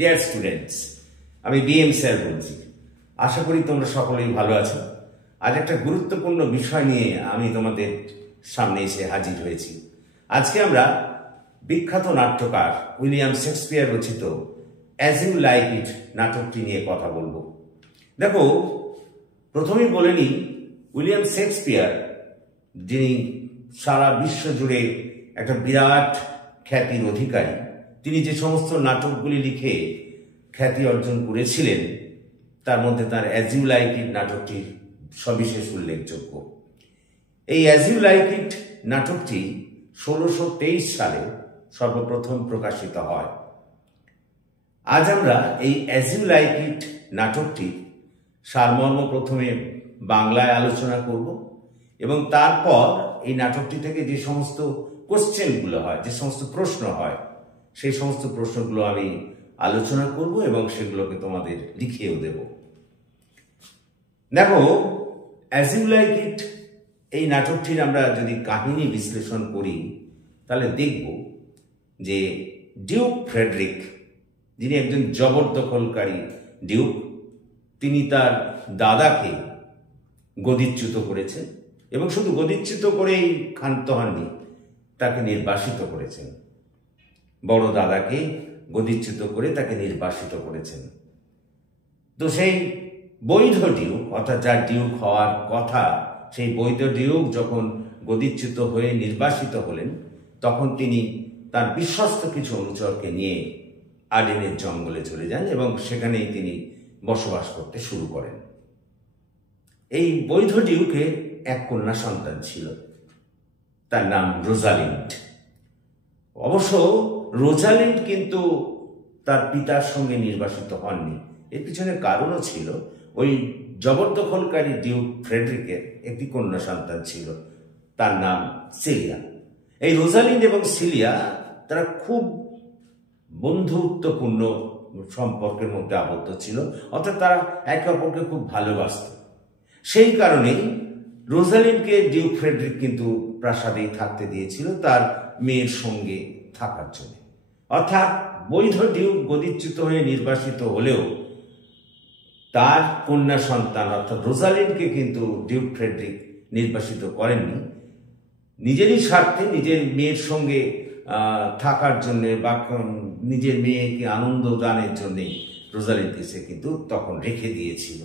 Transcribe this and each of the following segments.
Dear students, আমি BM sir বলছি। আশা করি তোমরা সকলেই ভালো আছো। আজ একটা গুরুত্বপূর্ণ বিষয় নিয়ে আমি তোমাদের সামনে এসে হাজির হয়েছি। আজকে আমরা বিখ্যাত নাট্যকার উইলিয়াম শেক্সপিয়ার রচিত অ্যাজ ইউ লাইক ইট নাটকটি নিয়ে কথা বলবো। দেখো, প্রথমেই বলে নিই, উইলিয়াম শেক্সপিয়ার, যিনি সারা বিশ্ব জুড়ে একটা বিরাট খ্যাতির অধিকারী, তিনি যে সমস্ত নাটকগুলি লিখে খ্যাতি অর্জন করেছিলেন তার মধ্যে তার অ্যাজ ইউ লাইক ইট নাটকটি সবিশেষ উল্লেখযোগ্য। এই অ্যাজ ইউ লাইক ইট নাটকটি 1623 সালে সর্বপ্রথম প্রকাশিত হয়। আজ আমরা এই অ্যাজ ইউ লাইক ইট নাটকটি সারমর্ম প্রথমে বাংলায় আলোচনা করব এবং তারপর এই নাটকটি থেকে যে সমস্ত কোশ্চেনগুলো হয়, যে সমস্ত প্রশ্ন হয়, সেই সমস্ত প্রশ্নগুলো আমি আলোচনা করব এবং সেগুলোকে তোমাদের লিখিয়েও দেব। দেখো, অ্যাজ ইউ লাইক ইট এই নাটকটির আমরা যদি কাহিনী বিশ্লেষণ করি তাহলে দেখব যে ডিউক ফ্রেডরিক, যিনি একজন জবরদখলকারী ডিউক, তিনি তার দাদাকে গদিচ্যুত করেছেন এবং শুধু গদিচ্যুত করেই ক্ষান্ত হননি, তাকে নির্বাসিত করেছেন। বড় দাদাকে গদিচ্যুত করে তাকে নির্বাসিত করেছেন। তো সেই বৈধ ডিউক, অর্থাৎ যার ডিউক হওয়ার কথা, সেই বৈধ ডিউক যখন গদিচ্যুত হয়ে নির্বাসিত হলেন, তখন তিনি তার বিশ্বস্ত কিছু অনুচরকে নিয়ে আর্ডেনের জঙ্গলে চলে যান এবং সেখানেই তিনি বসবাস করতে শুরু করেন। এই বৈধ ডিউকের এক কন্যা সন্তান ছিল, তার নাম রোজালিন্ড। অবশ্য রোজালিন্ড কিন্তু তার পিতার সঙ্গে নির্বাসিত হননি। এর পিছনে কারণও ছিল, ওই জবরদখলকারী ডিউক ফ্রেডরিকের একটি কন্যা সন্তান ছিল, তার নাম সিলিয়া। এই রোজালিন্ড এবং সিলিয়া তারা খুব বন্ধুত্বপূর্ণ সম্পর্কের মধ্যে আবদ্ধ ছিল, অর্থাৎ তারা একে অপরকে খুব ভালোবাসত। সেই কারণেই রোজালিন্ডকে ডিউক ফ্রেডরিক কিন্তু প্রাসাদেই থাকতে দিয়েছিল তার মেয়ের সঙ্গে থাকার জন্য। অর্থাৎ বৈধ ডিউক গদিচ্যুত হয়ে নির্বাসিত হলেও তার কন্যা সন্তান অর্থাৎ রোজালিন্ডকে কিন্তু ডিউক ফ্রেডরিক নির্বাসিত করেননি। নিজেরই স্বার্থে, নিজের মেয়ের সঙ্গে থাকার জন্যে বা নিজের মেয়েকে আনন্দ দানের জন্যে রোজালিন্ডকে সে কিন্তু তখন রেখে দিয়েছিল।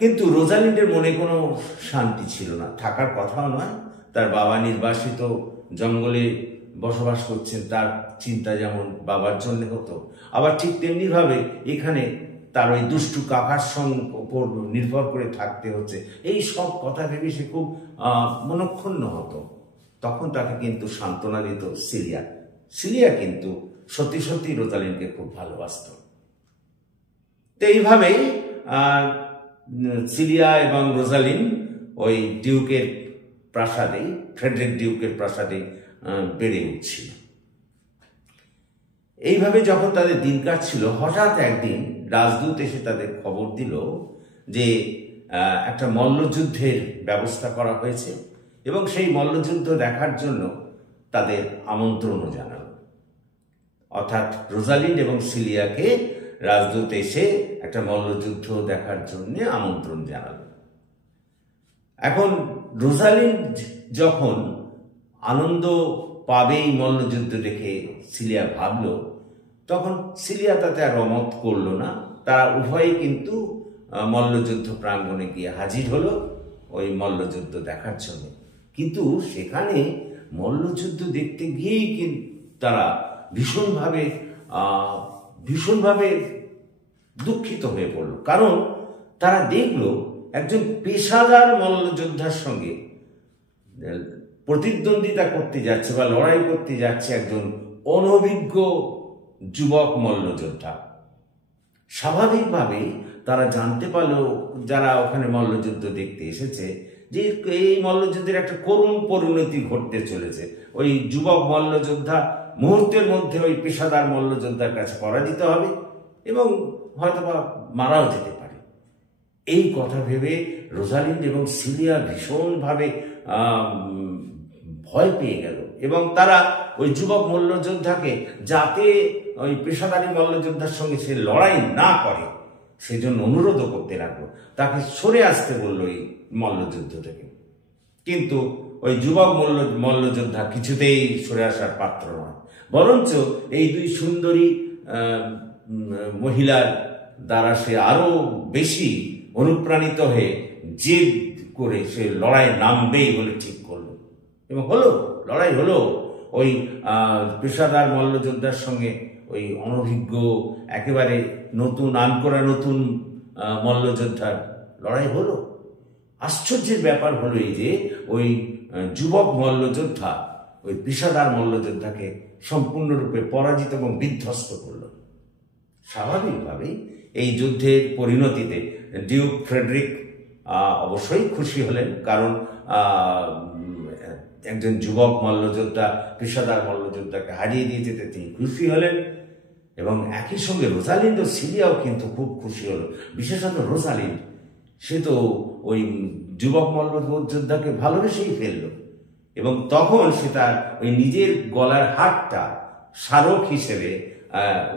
কিন্তু রোজালিন্ডের মনে কোনো শান্তি ছিল না, থাকার কথাও নয়। তার বাবা নির্বাসিত জঙ্গলে বসবাস করছেন, তার চিন্তা যেমন বাবার জন্য হতো, আবার ঠিক তেমনিভাবে এখানে তার ওই দুষ্টু কাকার ওপর নির্ভর করে থাকতে হচ্ছে। এই সব কথা ভেবে সে খুব মনক্ষুণ্ণ হতো। তখন তাকে কিন্তু সান্ত্বনা দিত সিলিয়া। সিলিয়া কিন্তু সত্যি সত্যি রোজালিন্ডকে খুব ভালোবাসত। তো এইভাবেই সিলিয়া এবং রোজালিন্ড ওই ডিউকের প্রাসাদে, ফ্রেডরিক ডিউকের প্রাসাদে বেড়ে উঠছিল। এইভাবে যখন তাদের দিন কাটছিল, হঠাৎ একদিন রাজদূত এসে তাদের খবর দিল যে একটা মল্লযুদ্ধের ব্যবস্থা করা হয়েছে এবং সেই মল্লযুদ্ধ দেখার জন্য তাদের আমন্ত্রণও জানাল। অর্থাৎ রোজালিন্ড এবং সিলিয়াকে রাজদূত এসে একটা মল্লযুদ্ধ দেখার জন্য আমন্ত্রণ জানাল। এখন রোজালিন্ড যখন আনন্দ পাবে এই মল্লযুদ্ধ দেখে সিলিয়া ভাবল, তখন সিলিয়া তাতে আর অমত করল না। তারা উভয়ই কিন্তু মল্লযুদ্ধ প্রাঙ্গণে গিয়ে হাজির হলো ওই মল্লযুদ্ধ দেখার জন্য। কিন্তু সেখানে মল্লযুদ্ধ দেখতে গিয়েই কিন্তু তারা ভীষণভাবে দুঃখিত হয়ে পড়ল। কারণ তারা দেখল একজন পেশাদার মল্লযোদ্ধার সঙ্গে প্রতিদ্বন্দ্বিতা করতে যাচ্ছে বা লড়াই করতে যাচ্ছে একজন অনভিজ্ঞ যুবক মল্লযোদ্ধা। স্বাভাবিকভাবেই তারা জানতে পারল, যারা ওখানে মল্লযুদ্ধ দেখতে এসেছে, যে এই মল্লযুদ্ধের একটা করুণ পরিণতি ঘটতে চলেছে। ওই যুবক মল্লযোদ্ধা মুহূর্তের মধ্যে ওই পেশাদার মল্লযোদ্ধার কাছে পরাজিত হবে এবং হয়তোবা মারাও যেতে পারে। এই কথা ভেবে রোজালিন্ড এবং সিলিয়া ভীষণভাবে ভয় পেয়ে গেল এবং তারা ওই যুবক মল্লযোদ্ধাকে যাতে ওই পেশাদারী মল্লযোদ্ধার সঙ্গে সে লড়াই না করে সেজন্য অনুরোধও করতে লাগলো, তাকে সরে আসতে বললো এই মল্লযুদ্ধ থেকে। কিন্তু ওই যুবক মল্লযোদ্ধা কিছুতেই সরে আসার পাত্র নয়, বরঞ্চ এই দুই সুন্দরী মহিলার দ্বারা সে আরো বেশি অনুপ্রাণিত হয়ে জেদ করে সে লড়াই নামবেই বলে ঠিক করলো, এবং হলো, লড়াই হলো। ওই পেশাদার মল্লযোদ্ধার সঙ্গে ওই অনভিজ্ঞ একেবারে নতুন আনকোরা নতুন মল্লযোদ্ধার লড়াই হলো। আশ্চর্যের ব্যাপার হলো এই যে ওই যুবক মল্লযোদ্ধা ওই পেশাদার মল্লযোদ্ধাকে সম্পূর্ণরূপে পরাজিত এবং বিধ্বস্ত করল। স্বাভাবিকভাবেই এই যুদ্ধের পরিণতিতে ডিউক ফ্রেডরিক অবশ্যই খুশি হলেন, কারণ একজন যুবক মল্লযোদ্ধা পেশাদার মল্লযোদ্ধাকে হারিয়ে দিয়ে যেতে তিনি খুশি হলেন, এবং একই সঙ্গে রোজালিন্ড ও সিলিয়াও কিন্তু খুব খুশি হলো। বিশেষত রোজালিন্ড, সে তো ওই যুবক মল্লযোদ্ধাকে ভালোবেসেই ফেলল, এবং তখন সে তার ওই নিজের গলার হারটা স্মারক হিসেবে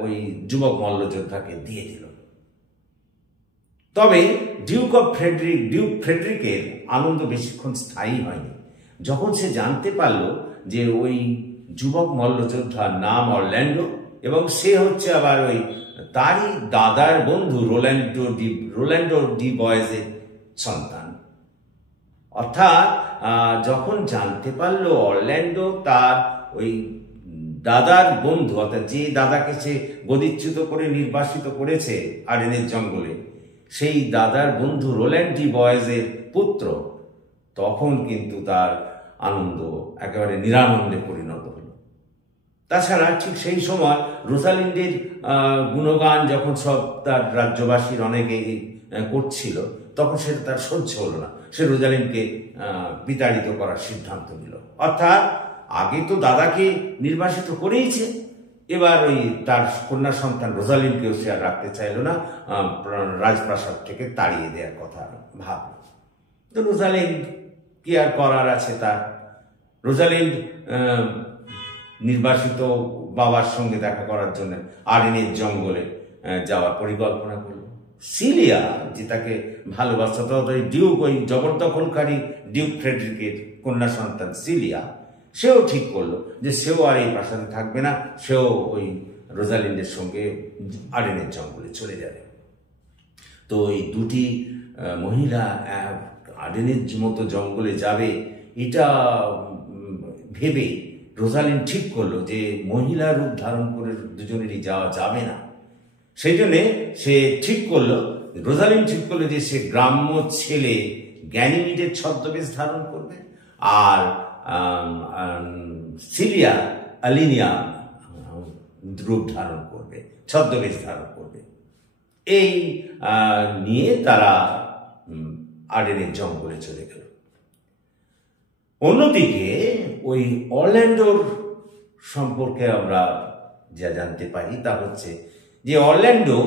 ওই যুবক মল্লযোদ্ধাকে দিয়ে দিল। তবে ডিউক ফ্রেডরিকের আনন্দ বেশিক্ষণ স্থায়ী হয়নি। যখন সে জানতে পারল যে ওই যুবক মল্লযোদ্ধার নাম অরল্যান্ডো, এবং সে হচ্ছে আবার ওই তারই দাদার বন্ধু রোল্যান্ডো ডি বয়েজের সন্তান, অর্থাৎ যখন জানতে পারল অরল্যান্ডো তার ওই দাদার বন্ধু, অর্থাৎ যে দাদাকে সে গদিচ্যুত করে নির্বাসিত করেছে আর্ডেনের জঙ্গলে, সেই দাদার বন্ধু রোল্যান্ড ডি বয়েজের পুত্র, তখন কিন্তু তার আনন্দ একেবারে নিরানন্দে পরিণত হলো। তাছাড়া ঠিক সেই সময় রোজালিন্ডের গুণগান যখন সব তার রাজ্যবাসীর অনেকে করছিল, তখন সেটা তার সহ্য হলো না। সে রোজালিন্ডকে বিতাড়িত করার সিদ্ধান্ত নিল। অর্থাৎ আগে তো দাদাকে নির্বাসিত করেইছে, এবার ওই তার কন্যা সন্তান রোজালিন্ডকেও সে আর রাখতে চাইল না, রাজপ্রাসাদ থেকে তাড়িয়ে দেওয়ার কথা ভাবল। তো রোজালিন্ড কি আর করার আছে তার, রোজালিন্ড নির্বাসিত বাবার সঙ্গে দেখা করার জন্য আর্ডেনের জঙ্গলে যাওয়ার পরিকল্পনা করল। সিলিয়া, যে তাকে ভালোবাসত, ওই ডিউক, ওই জবরদখলকারী ডিউক ফ্রেডরিকের কন্যা সন্তান সিলিয়া, সেও ঠিক করলো যে সেও আর এই প্রাসাদে থাকবে না, সেও ওই রোজালিন্ডের সঙ্গে আর্ডেনের জঙ্গলে চলে যাবে। তো এই দুটি মহিলা আর্ডেনের মতো জঙ্গলে যাবে, এটা ভেবে রোজালিন্ড ঠিক করলো যে মহিলা রূপ ধারণ করে দুজনেরই যাওয়া যাবে না। সেই জন্যে সে ঠিক করলো, রোজালিন্ড ঠিক করলো যে সে গ্রাম্য ছেলে গ্যানিমিডের ছদ্মবেশ ধারণ করবে, আর সিলিয়া আলিনিয়া রূপ ধারণ করবে, ছদ্মবেশ ধারণ করবে। এই নিয়ে তারা আর্ডেনের জঙ্গলে চলে গেল। অন্যদিকে ওই অরল্যান্ডোর সম্পর্কে আমরা যা জানতে পারি তা হচ্ছে যে অরল্যান্ডো,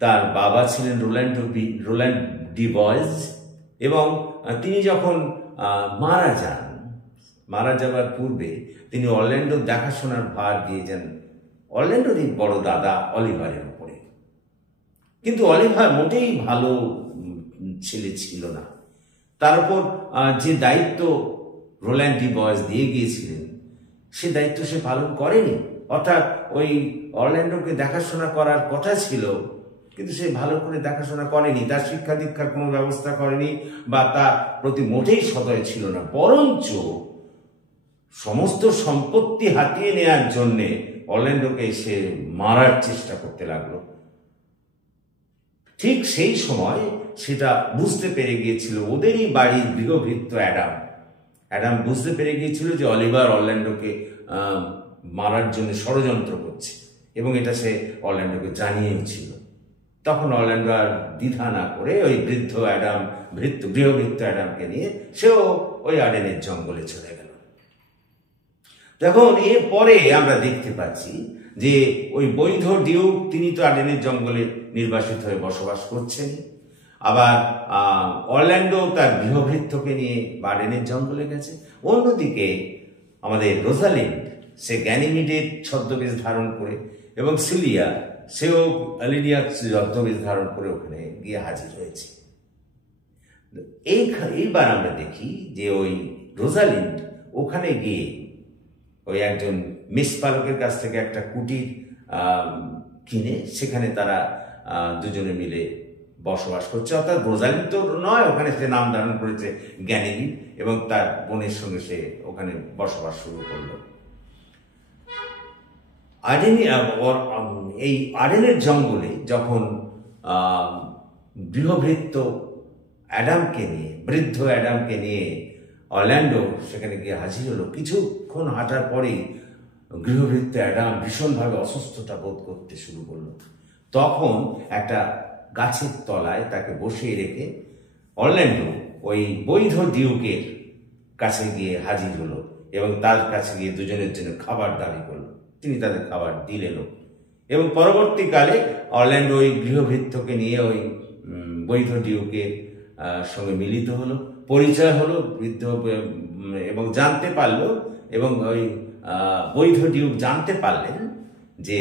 তার বাবা ছিলেন রোল্যান্ড ডি বয়েজ, এবং তিনি যখন মারা যাবার পূর্বে তিনি অরল্যান্ডোর দেখাশোনার ভার দিয়েছেন অরল্যান্ডোরই বড় দাদা অলিভারের উপরে। কিন্তু অলিভার মোটেই ভালো ছেলে ছিল না, তার উপর যে দায়িত্ব রোল্যান্ড ডি বয়েজ দিয়ে গিয়েছিলেন সে দায়িত্ব সে পালন করেনি। অর্থাৎ ওই অরল্যান্ডোকে দেখাশোনা করার কথা ছিল, কিন্তু সে ভালো করে দেখাশোনা করেনি, তার শিক্ষা দীক্ষার কোনো ব্যবস্থা করেনি, বা তার প্রতি মোটেই সদয় ছিল না, বরঞ্চ সমস্ত সম্পত্তি হাতিয়ে নেওয়ার জন্যে অরল্যান্ডোকে সে মারার চেষ্টা করতে লাগলো। ঠিক সেই সময় সেটা বুঝতে পেরে গিয়েছিল ওদেরই বাড়ির গৃহভৃত্য অ্যাডাম বুঝতে পেরে গিয়েছিল যে অলিভার অরল্যান্ডোকে মারার জন্য ষড়যন্ত্র করছে, এবং এটা সে অরল্যান্ডোকে জানিয়েছিল। তখন অরল্যান্ডো আর দ্বিধা না করে ওই গৃহভৃত্য অ্যাডামকে নিয়ে সেও ওই আর্ডেনের জঙ্গলে চলে গেল। দেখুন, এরপরে আমরা দেখতে পাচ্ছি যে ওই বৈধ ডিউক তিনি তো আর্ডেনের জঙ্গলে নির্বাসিত হয়ে বসবাস করছেন, আবার অরল্যান্ডো তার গৃহভৃত্যকে নিয়ে আর্ডেনের জঙ্গলে গেছে। অন্যদিকে আমাদের রোজালিন্ড, সে গ্যানিমিডের ছদ্মবেশ ধারণ করে এবং সিলিয়া সেও আলিনিয়ার ছদ্মবেশ ধারণ করে ওখানে গিয়ে হাজির হয়েছে। এইবার আমরা দেখি যে ওই রোজালিন্ড ওখানে গিয়ে ওই একজন মেষপালকের কাছ থেকে একটা কুটির কিনে সেখানে তারা দুজনে মিলে বসবাস করছে। অর্থাৎ রোজালিন্ড তো নয়, ওখানে সে নাম ধারণ করেছে গ্যানিমিড এবং তার বোনের সঙ্গে সে ওখানে বসবাস শুরু করলো। এই আডেনের জঙ্গলে যখন গৃহভৃত্য বৃদ্ধ অ্যাডামকে নিয়ে অরল্যান্ডো সেখানে গিয়ে হাজির হলো, কিছুক্ষণ হাঁটার পরেই গৃহভৃত্য অ্যাডাম ভীষণভাবে অসুস্থতা বোধ করতে শুরু করলো। তখন একটা গাছের তলায় তাকে বসিয়ে রেখে অরল্যান্ডো ওই বৈধ ডিউকের কাছে গিয়ে হাজির হলো এবং তার কাছে গিয়ে দুজনের জন্য খাবার দাবি করলো। তিনি তাদের খাবার দিলেনও এবং পরবর্তীকালে অরল্যান্ডো ওই গৃহভৃত্যকে নিয়ে ওই বৈধ ডিউকের সঙ্গে মিলিত হলো, পরিচয় হলো বৃদ্ধ এবং জানতে পারলো এবং ওই বৈধ ডিউক জানতে পারলেন যে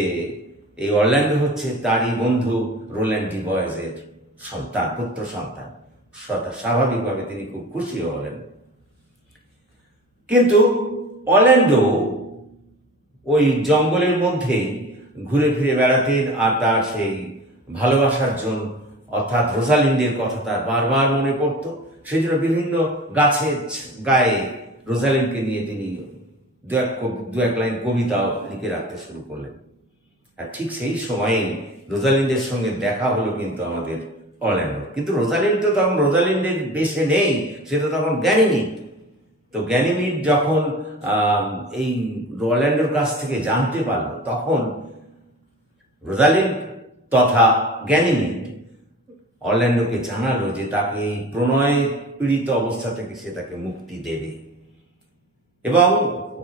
এই অরল্যান্ডো হচ্ছে তারই বন্ধু রোল্যান্ড ডি বয়েজের সন্তান, পুত্র সন্তান। স্বাভাবিকভাবে তিনি খুব খুশি হলেন। কিন্তু অরল্যান্ডো ওই জঙ্গলের মধ্যেই ঘুরে ফিরে বেড়াতেন আর তার সেই ভালোবাসার জন্য অর্থাৎ রোজালিন্ডের কথা তার বারবার মনে পড়ত। সেই জন্য বিভিন্ন গাছের গায়ে রোজালিন্ডকে নিয়ে তিনি দু এক লাইন কবিতাও লিখে রাখতে শুরু করলেন। আর ঠিক সেই সময়ে রোজালিন্ডের সঙ্গে দেখা হলো কিন্তু আমাদের অরল্যান্ডো। কিন্তু রোজালিন্ড তো তখন রোজালিন্ডের বেশে নেই, সে তো তখন গ্যানিমিড। তো গ্যানিমিড যখন এই অরল্যান্ডোর কাছ থেকে জানতে পারলো, তখন রোজালিন্ড তথা গ্যানিমিড অরল্যান্ডোকে জানালো যে তাকে এই প্রণয় পীড়িত অবস্থা থেকে সে তাকে মুক্তি দেবে। এবং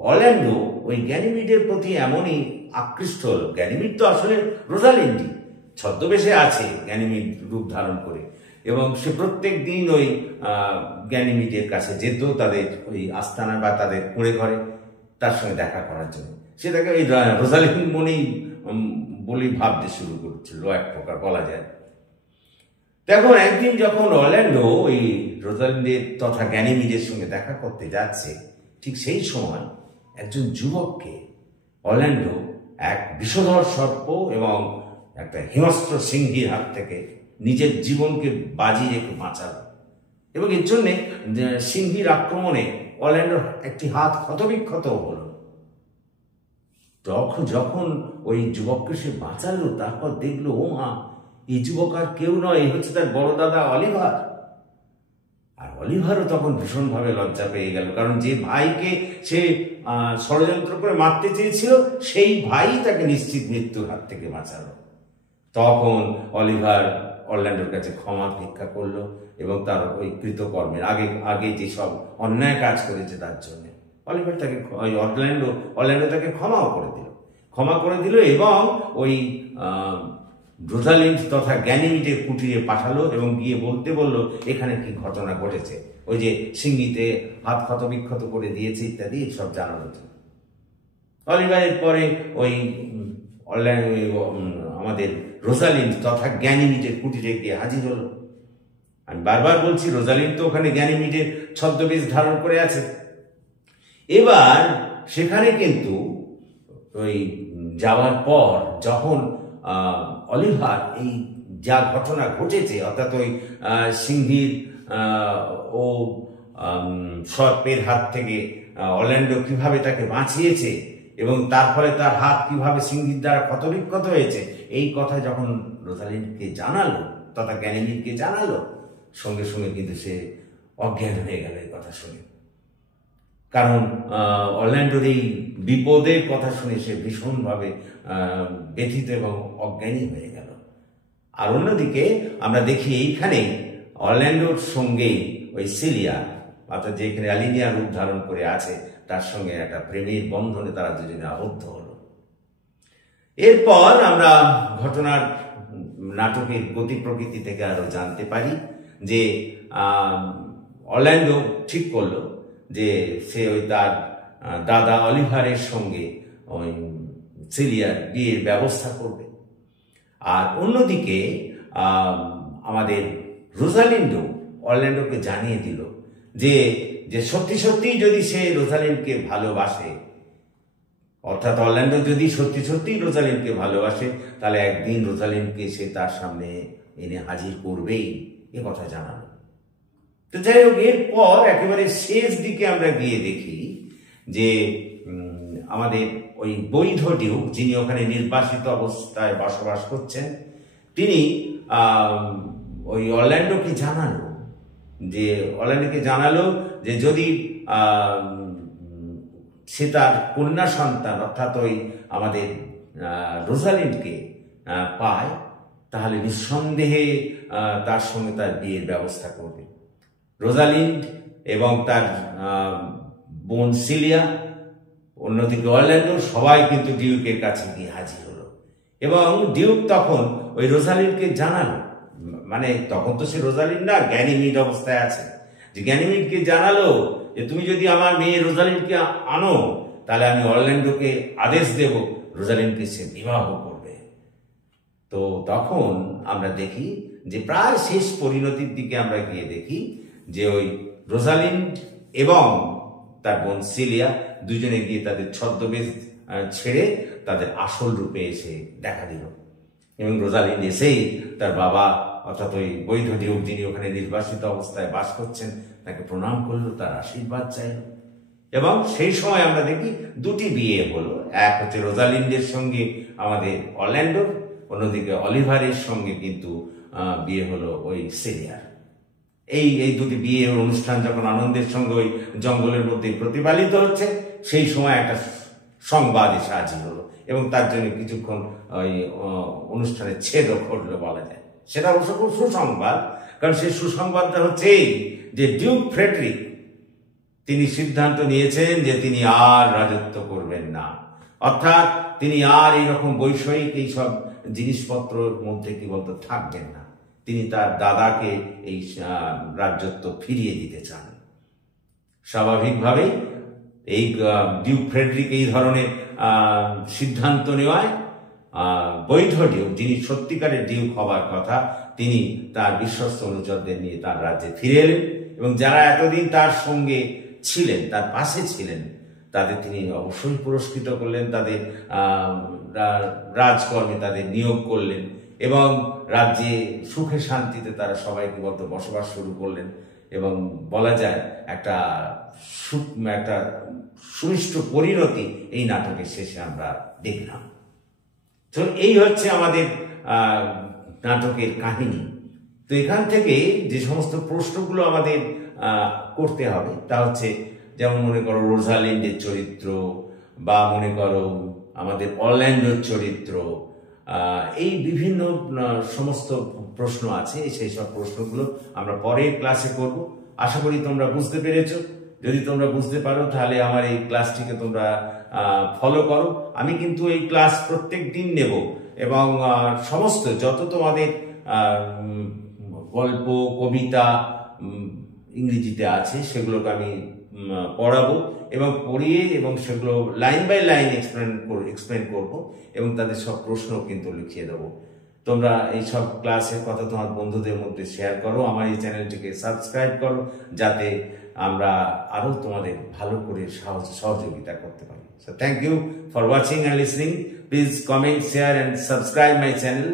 অরল্যান্ডো ওই গ্যানিমিডের প্রতি এমনই আকৃষ্ট হলো। গ্যানিমিড তো আসলে রোজালিন্ডই, ছদ্মবেশে আছে গ্যানিমিড রূপ ধারণ করে, এবং সে প্রত্যেক দিন ওই গ্যানিমিডের কাছে যেত তাদের ওই আস্তানা বা তাদের কুঁড়ে ঘরে তার সঙ্গে দেখা করার জন্য। সে তাকে ওই রোজালিন্ড মনেই বলেই ভাবতে শুরু করছিল, এক প্রকার বলা যায়। তখন একদিন যখন অরল্যান্ডো ওই রোজালিন্ডের তথা গ্যানিমিডের সঙ্গে দেখা করতে যাচ্ছে, ঠিক সেই সময় একজন যুবককে অরল্যান্ডো এক বিষধর সর্প এবং একটা হিংস্র সিংহীর হাত থেকে নিজের জীবনকে বাজি রেখে বাঁচাল। এবং এর জন্যে সিংহীর আক্রমণে অরল্যান্ডোর একটি হাত ক্ষতবিক্ষত হল। যখন ওই যুবককে সে বাঁচালো, তারপর দেখলো ও মা, এই যুবক আর কেউ নয়, এই হচ্ছে তার বড় দাদা অলিভার। আর অলিভারও তখন ভীষণভাবে লজ্জা পেয়ে গেল, কারণ যে ভাইকে সে ষড়যন্ত্র করে মারতে চেয়েছিল সেই ভাই তাকে নিশ্চিত মৃত্যুর হাত থেকে বাঁচালো। তখন অলিভার অরল্যান্ডোর কাছে ক্ষমা ভিক্ষা করলো এবং তার ওই কৃতকর্মের আগে যে সব অন্যায় কাজ করেছে তার জন্য অলিভার তাকে অরল্যান্ডো তাকে ক্ষমা করে দিল এবং ওই রোজালিন্ড তথা গ্যানিমিডের কুটিরে পাঠালো এবং গিয়ে বলতে বলল এখানে কি ঘটনা ঘটেছে, ওই যে সিংহীতে হাত ক্ষতবিক্ষত করে দিয়েছে ইত্যাদি সব জানানো। অলিভারের পরে ওই আমাদের রোজালিন্ড তথা গ্যানিমিডের কুটিরে গিয়ে হাজির হলো। আমি বারবার বলছি রোজালিন্ড তো ওখানে গ্যানিমিডের ছদ্মবেশ ধারণ করে আছে। এবার সেখানে কিন্তু ওই যাওয়ার পর যখন অলিভার এই যা ঘটনা ঘটেছে, অর্থাৎ ওই সিংহীর ও সর্পের হাত থেকে অরল্যান্ডো কিভাবে তাকে বাঁচিয়েছে এবং তার ফলে তার হাত কিভাবে সিংহীর দ্বারা ক্ষতবিক্ষত হয়েছে, এই কথা যখন রোজালিন্ডকে জানালো তথা গ্যানিমিডকে জানালো, সঙ্গে সঙ্গে কিন্তু সে অজ্ঞান হয়ে গেল এই কথা শুনে। কারণ অরল্যান্ডোর এই বিপদের কথা শুনে সে ভীষণভাবে ব্যথিত এবং অজ্ঞানী হয়ে গেল। আর অন্যদিকে আমরা দেখি এইখানে অরল্যান্ডোর সঙ্গে ওই সিলিয়া, অর্থাৎ যেখানে আলিনিয়া রূপ ধারণ করে আছে, তার সঙ্গে একটা প্রেমের বন্ধনে তারা দুজনে আবদ্ধ হলো। এরপর আমরা ঘটনার নাটকের গতি প্রকৃতি থেকে আরো জানতে পারি যে অরল্যান্ডো ঠিক করলো যে সে ওই তার দাদা অলিভারের সঙ্গে ওই সিলিয়ার বিয়ের ব্যবস্থা করবে। আর অন্যদিকে আমাদের রোজালিন্ডও অরল্যান্ডোকে জানিয়ে দিল যে যে সত্যি সত্যি যদি সে রোজালিন্ডকে ভালোবাসে, অর্থাৎ অরল্যান্ডো যদি সত্যি সত্যি রোজালিন্ডকে ভালোবাসে, তাহলে একদিন রোজালিন্ডকে সে তার সামনে এনে হাজির করবেই, এ কথা জানালো। তো যাই হোক, এরপর একেবারে শেষ দিকে আমরা গিয়ে দেখি যে আমাদের ওই বৈধ ডিউক, যিনি ওখানে নির্বাসিত অবস্থায় বসবাস করছেন, তিনি ওই অরল্যান্ডোকে জানালো যে যদি সে তার কন্যা সন্তান অর্থাৎ ওই আমাদের রোজালিন্ডকে পায়, তাহলে নিঃসন্দেহে তার সঙ্গে তার বিয়ের ব্যবস্থা করবে। রোজালিন্ড এবং তার বোন সিলিয়া, অন্যদিকে অরল্যান্ডো, সবাই কিন্তু ডিউকের কাছে গিয়ে হাজির হলো। এবং ডিউক তখন ওই রোজালিন্ডকে জানালো, মানে তখন তো সে রোজালিন্ড না, গ্যানিমিড অবস্থায় আছে, যে গ্যানিমিডকে জানালো যে তুমি যদি আমার মেয়ে রোজালিন্ডকে আনো, তাহলে আমি অরল্যান্ডোকে আদেশ দেব রোজালিন্ডকে সে বিবাহ করবে। তো তখন আমরা দেখি যে প্রায় শেষ পরিণতির দিকে আমরা গিয়ে দেখি যে ওই রোজালিন্ড এবং তার বোন সিলিয়া দুজনে গিয়ে তাদের ছদ্মবেশ ছেড়ে তাদের আসল রূপে এসে দেখা দিল। এবং রোজালিন্ড এসেই তার বাবা অর্থাৎ ওই বৈধ ডিউক, যিনি ওখানে নির্বাসিত অবস্থায় বাস করছেন, তাকে প্রণাম করলো, তার আশীর্বাদ চাইল। এবং সেই সময় আমরা দেখি দুটি বিয়ে হলো। এক হচ্ছে রোজালিন্ডের সঙ্গে আমাদের অরল্যান্ডোর, অন্যদিকে অলিভারের সঙ্গে কিন্তু বিয়ে হলো ওই সিলিয়ার। এই দুটি বিয়ের অনুষ্ঠান যখন আনন্দের সঙ্গে ওই জঙ্গলের মধ্যে প্রতিপালিত হচ্ছে, সেই সময় একটা সংবাদ এসে হাজির হলো এবং তার জন্য কিছুক্ষণ ওই অনুষ্ঠানের ছেদও ঘটলো বলা যায়। সেটা অবশ্য খুব সুসংবাদ, কারণ সেই সুসংবাদটা হচ্ছে এই যে ডিউক ফ্রেডরিক তিনি সিদ্ধান্ত নিয়েছেন যে তিনি আর রাজত্ব করবেন না, অর্থাৎ তিনি আর এইরকম বৈষয়িক এইসব জিনিসপত্রের মধ্যে কি বলতো থাকবেন না। তিনি তার দাদাকে এই রাজত্ব ফিরিয়ে দিতে চান। স্বাভাবিকভাবেই এই ডিউক ফ্রেডরিক এই ধরনের সিদ্ধান্ত নেওয়ায় বৈধ ডিউক, যিনি সত্যিকারের ডিউক হবার কথা, তিনি তার বিশ্বস্ত অনুচরদের নিয়ে তার রাজ্যে ফিরে এলেন এবং যারা এতদিন তার সঙ্গে ছিলেন, তার পাশে ছিলেন, তাদের তিনি অবশ্যই পুরস্কৃত করলেন, তাদের রাজকর্মে তাদের নিয়োগ করলেন এবং রাজ্যে সুখে শান্তিতে তারা সবাইকে বলতে বসবাস শুরু করলেন। এবং বলা যায় একটা সুমিষ্ট পরিণতি এই নাটকের শেষে আমরা দেখলাম। তো এই হচ্ছে আমাদের নাটকের কাহিনী। তো এখান থেকে যে সমস্ত প্রশ্নগুলো আমাদের করতে হবে তা হচ্ছে, যেমন মনে করো রোজালিন্ডের চরিত্র, বা মনে করো আমাদের অরল্যান্ডোর চরিত্র, এই বিভিন্ন সমস্ত প্রশ্ন আছে। সেই সব প্রশ্নগুলো আমরা পরের ক্লাসে করব। আশা করি তোমরা বুঝতে পেরেছো। যদি তোমরা বুঝতে পারো তাহলে আমার এই ক্লাসটিকে তোমরা ফলো করো। আমি কিন্তু এই ক্লাস প্রত্যেক দিন নেব এবং সমস্ত যত তোমাদের গল্প, কবিতা ইংরেজিতে আছে সেগুলোকে আমি পড়াবো এবং পড়িয়ে এবং সেগুলো লাইন বাই লাইন এক্সপ্লেন করব এবং তাদের সব প্রশ্ন কিন্তু লিখিয়ে দেবো। তোমরা এই সব ক্লাসের কথা তোমার বন্ধুদের মধ্যে শেয়ার করো, আমার এই চ্যানেলটিকে সাবস্ক্রাইব করো, যাতে আমরা আরো তোমাদের ভালো করে সহযোগিতা করতে পারি। So thank you for watching and listening. Please comment, share and subscribe my channel.